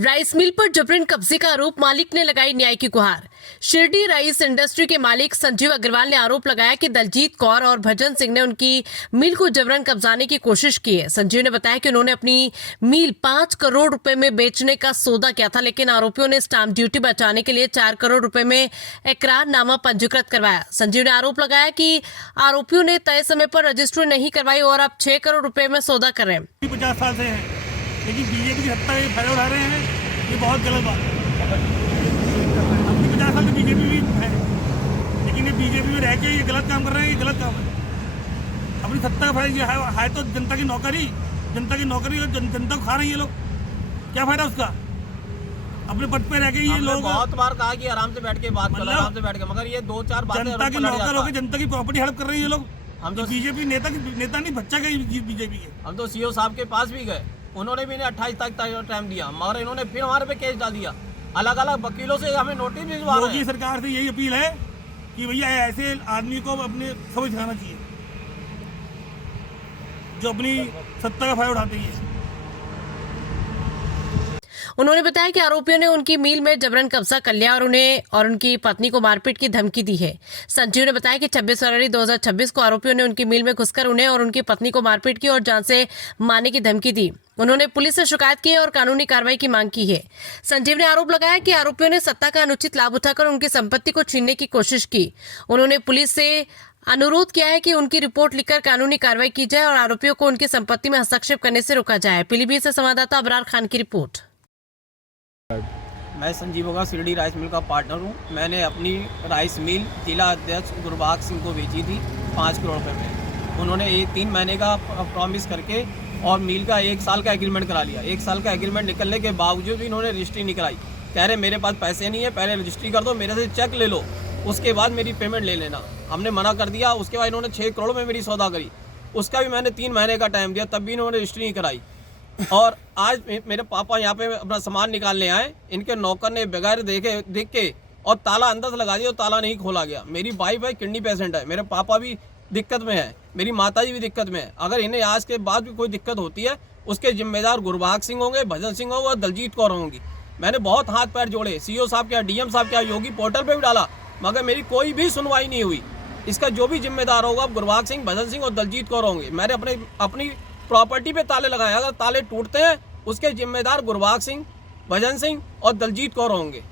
Rice mill पर जबरन कब्जे का आरोप, मालिक ने लगाई न्याय की गुहार। शिरडी राइस इंडस्ट्री के मालिक संजीव अग्रवाल ने आरोप लगाया कि दलजीत कौर और भजन सिंह ने उनकी मिल को जबरन कब्जाने की कोशिश की है। संजीव ने बताया कि उन्होंने अपनी मिल 5 करोड़ रुपए में बेचने का सौदा किया था, लेकिन आरोपियों ने स्टाम्प ड्यूटी बचाने के लिए 4 करोड़ रुपए में इकरारनामा पंजीकृत करवाया। संजीव ने आरोप लगाया कि आरोपियों ने तय समय पर रजिस्ट्री नहीं करवाई और अब 6 करोड़ रुपए में सौदा कर रहे हैं। 50 साल से है, लेकिन बीजेपी की सत्ता में फायदा उठा रहे हैं, ये बहुत गलत बात है। अपनी 50 साल से बीजेपी भी है, लेकिन ये बीजेपी में रह के ये गलत काम कर रहे हैं, ये गलत काम है। अपनी सत्ता का फायदा है तो जनता की नौकरी और जनता को खा रही है लोग, क्या फायदा उसका? अपने पद पे रह के ये लोग बहुत बार कहा कि आराम से बैठ के बात करो, आराम से बैठ के, मगर ये 2-4 बातें जनता की नौकर होकर जनता की प्रॉपर्टी हड़प कर रही है लोग। हम तो बीजेपी नेता नहीं, बच्चा का बीजेपी के। हम तो सीओ साहब के पास भी गए, उन्होंने भी 28 तारीख तक टाइम दिया, मगर इन्होंने फिर हमारे पे केस डाल दिया। अलग अलग वकीलों से हमें नोटिस भिजवा रहे हैं। योगी सरकार से यही अपील है कि भैया ऐसे आदमी को अपने समझ दिखाना चाहिए जो अपनी सत्ता का फायदा उठाते हैं। उन्होंने बताया कि आरोपियों ने उनकी मिल में जबरन कब्जा कर लिया और उन्हें और उनकी पत्नी को मारपीट की धमकी दी है। संजीव ने बताया कि 26 फरवरी 2026 को आरोपियों ने उनकी मिल में घुसकर उन्हें और उनकी पत्नी को मारपीट की और जान से मारने की धमकी दी। उन्होंने पुलिस से शिकायत की और कानूनी कार्रवाई की मांग की है। संजीव ने आरोप लगाया कि आरोपियों ने सत्ता का अनुचित लाभ उठाकर उनकी संपत्ति को छीनने की कोशिश की। उन्होंने पुलिस से अनुरोध किया है कि उनकी रिपोर्ट लिखकर कानूनी कार्रवाई की जाए और आरोपियों को उनकी संपत्ति में हस्तक्षेप करने से रोका जाए। पीलीभीत से संवाददाता अबरार खान की रिपोर्ट। मैं संजीव अग्रवाल शिरडी राइस मिल का पार्टनर हूं। मैंने अपनी राइस मिल जिला अध्यक्ष गुरबाग सिंह को बेची थी 5 करोड़ रुपए में। उन्होंने 3 महीने का प्रॉमिस करके और मिल का 1 साल का एग्रीमेंट करा लिया। 1 साल का एग्रीमेंट निकलने के बावजूद भी इन्होंने रजिस्ट्री नहीं कराई। कह रहे मेरे पास पैसे नहीं है, पहले रजिस्ट्री कर दो, मेरे से चेक ले लो, उसके बाद मेरी पेमेंट ले लेना। हमने मना कर दिया। उसके बाद इन्होंने 6 करोड़ में मेरी सौदा करी, उसका भी मैंने 3 महीने का टाइम दिया, तब भी इन्होंने रजिस्ट्री नहीं कराई। और आज मेरे पापा यहाँ पे अपना सामान निकालने आए, इनके नौकर ने बगैर देख के और ताला अंदर से लगा दिया और ताला नहीं खोला गया। मेरी वाइफ है, किडनी पेशेंट है, मेरे पापा भी दिक्कत में है, मेरी माताजी भी दिक्कत में है। अगर इन्हें आज के बाद भी कोई दिक्कत होती है, उसके जिम्मेदार गुरबाग सिंह होंगे, भजन सिंह होंगे और दलजीत कौर होंगी। मैंने बहुत हाथ पैर जोड़े, सीओ साहब क्या, डीएम साहब क्या, योगी पोर्टल पे भी डाला, मगर मेरी कोई भी सुनवाई नहीं हुई। इसका जो भी जिम्मेदार होगा गुरबाग सिंह, भजन सिंह और दलजीत कौर होंगे। मैंने अपनी प्रॉपर्टी पे ताले लगाए, अगर ताले टूटते हैं उसके जिम्मेदार गुरबाग सिंह, भजन सिंह और दलजीत कौर होंगे।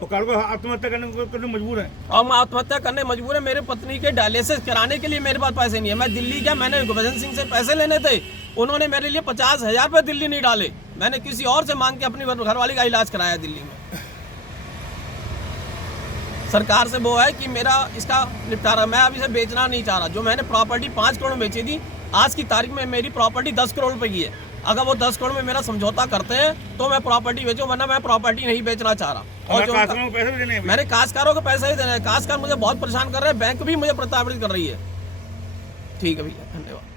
तो कल को आत्महत्या करने मजबूर है और मैं आत्महत्या करने मजबूर है। मेरे पत्नी के डायलिसिस कराने के लिए मेरे पास पैसे नहीं है। मैं दिल्ली गया, मैंने भजन सिंह से पैसे लेने थे, उन्होंने मेरे लिए 50,000 रुपये दिल्ली नहीं डाले। मैंने किसी और से मांग के अपनी घरवाली का इलाज कराया दिल्ली में। सरकार से वो है कि मेरा इसका निपटारा, मैं अब इसे बेचना नहीं चाह रहा। जो मैंने प्रॉपर्टी 5 करोड़ में बेची थी, आज की तारीख में मेरी प्रॉपर्टी 10 करोड़ रुपए की है। अगर वो 10 करोड़ में मेरा समझौता करते हैं तो मैं प्रॉपर्टी बेचूं, वरना मैं प्रॉपर्टी नहीं बेचना चाह रहा। और जो पैसे भी देने हैं, मैंने काश्तकारों को पैसे ही देना है। काश्तकार मुझे बहुत परेशान कर रहे हैं, बैंक भी मुझे प्रताड़ित कर रही है। ठीक है भैया, धन्यवाद।